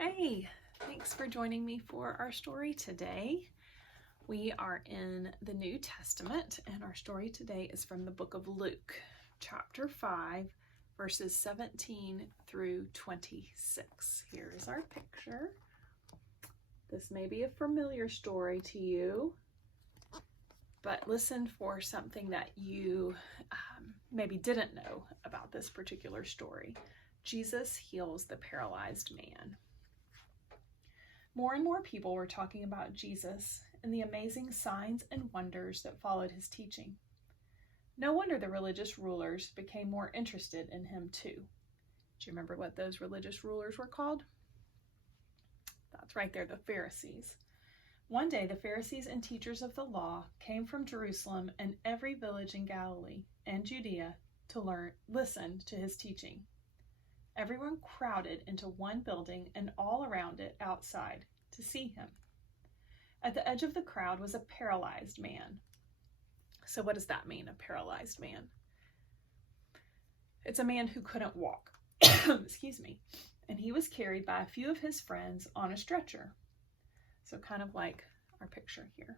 Hey, thanks for joining me for our story today. We are in the New Testament, and our story today is from the book of Luke, chapter 5, verses 17 through 26. Here is our picture. This may be a familiar story to you, but listen for something that you maybe didn't know about this particular story. Jesus heals the paralyzed man. More and more people were talking about Jesus and the amazing signs and wonders that followed his teaching. No wonder the religious rulers became more interested in him too. Do you remember what those religious rulers were called? That's right, they're the Pharisees. One day the Pharisees and teachers of the law came from Jerusalem and every village in Galilee and Judea to listen to his teaching. Everyone crowded into one building and all around it outside to see him. At the edge of the crowd was a paralyzed man. So what does that mean, a paralyzed man? It's a man who couldn't walk. Excuse me. And he was carried by a few of his friends on a stretcher. So kind of like our picture here.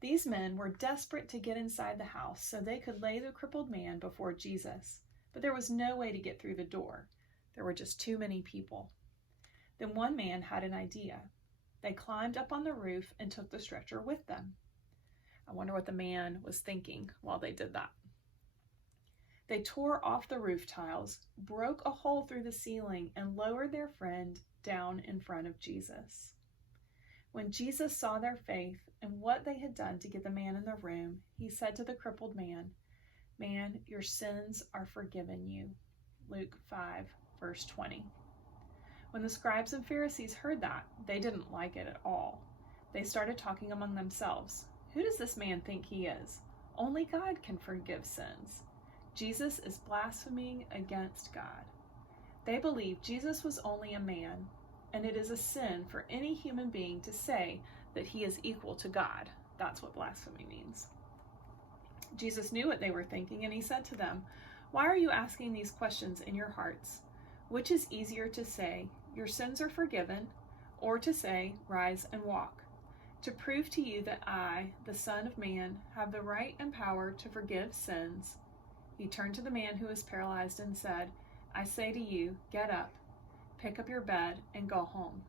These men were desperate to get inside the house so they could lay the crippled man before Jesus. But there was no way to get through the door. There were just too many people. Then one man had an idea. They climbed up on the roof and took the stretcher with them. I wonder what the man was thinking while they did that. They tore off the roof tiles, broke a hole through the ceiling, and lowered their friend down in front of Jesus. When Jesus saw their faith and what they had done to get the man in the room, he said to the crippled man, "Man, your sins are forgiven you." Luke 5, verse 20. When the scribes and Pharisees heard that, they didn't like it at all. They started talking among themselves. Who does this man think he is? Only God can forgive sins. Jesus is blaspheming against God. They believed Jesus was only a man, and it is a sin for any human being to say that he is equal to God. That's what blasphemy means. Jesus knew what they were thinking, and he said to them, "Why are you asking these questions in your hearts? Which is easier to say, 'Your sins are forgiven,' or to say, 'Rise and walk'? To prove to you that I, the Son of Man, have the right and power to forgive sins," he turned to the man who was paralyzed and said, "I say to you, get up, pick up your bed, and go home."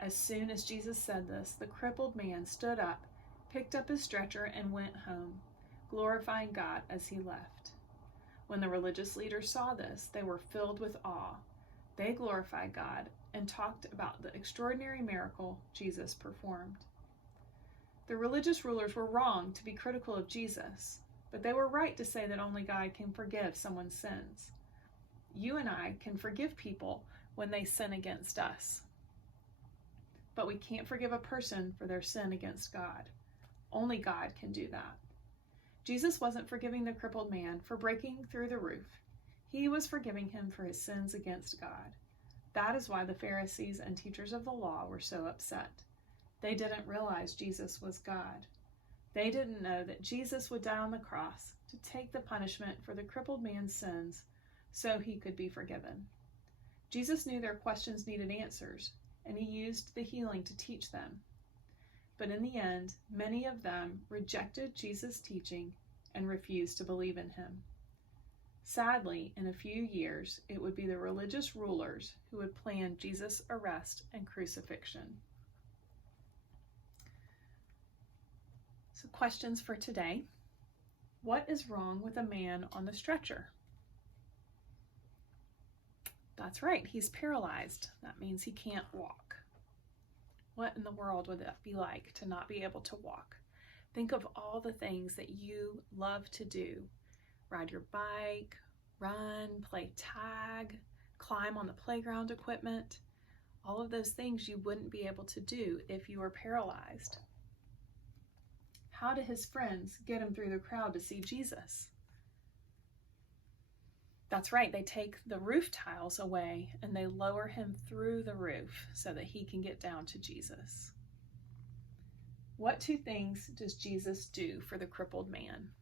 As soon as Jesus said this, the crippled man stood up, picked up his stretcher, and went home, glorifying God as he left. When the religious leaders saw this, they were filled with awe. They glorified God and talked about the extraordinary miracle Jesus performed. The religious rulers were wrong to be critical of Jesus, but they were right to say that only God can forgive someone's sins. You and I can forgive people when they sin against us, but we can't forgive a person for their sin against God. Only God can do that. Jesus wasn't forgiving the crippled man for breaking through the roof. He was forgiving him for his sins against God. That is why the Pharisees and teachers of the law were so upset. They didn't realize Jesus was God. They didn't know that Jesus would die on the cross to take the punishment for the crippled man's sins so he could be forgiven. Jesus knew their questions needed answers, and he used the healing to teach them. But in the end, many of them rejected Jesus' teaching and refused to believe in him. Sadly, in a few years, it would be the religious rulers who would plan Jesus' arrest and crucifixion. So, questions for today. What is wrong with a man on the stretcher? That's right, he's paralyzed. That means he can't walk. What in the world would that be like to not be able to walk? Think of all the things that you love to do. Ride your bike, run, play tag, climb on the playground equipment. All of those things you wouldn't be able to do if you were paralyzed. How did his friends get him through the crowd to see Jesus? That's right, they take the roof tiles away and they lower him through the roof so that he can get down to Jesus. What two things does Jesus do for the crippled man?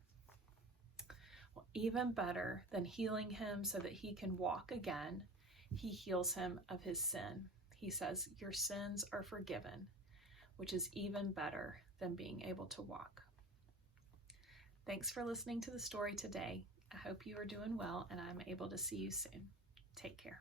Well, even better than healing him so that he can walk again, he heals him of his sin. he says, your sins are forgiven, which is even better than being able to walk. Thanks for listening to the story today. I hope you are doing well, and I'm able to see you soon. Take care.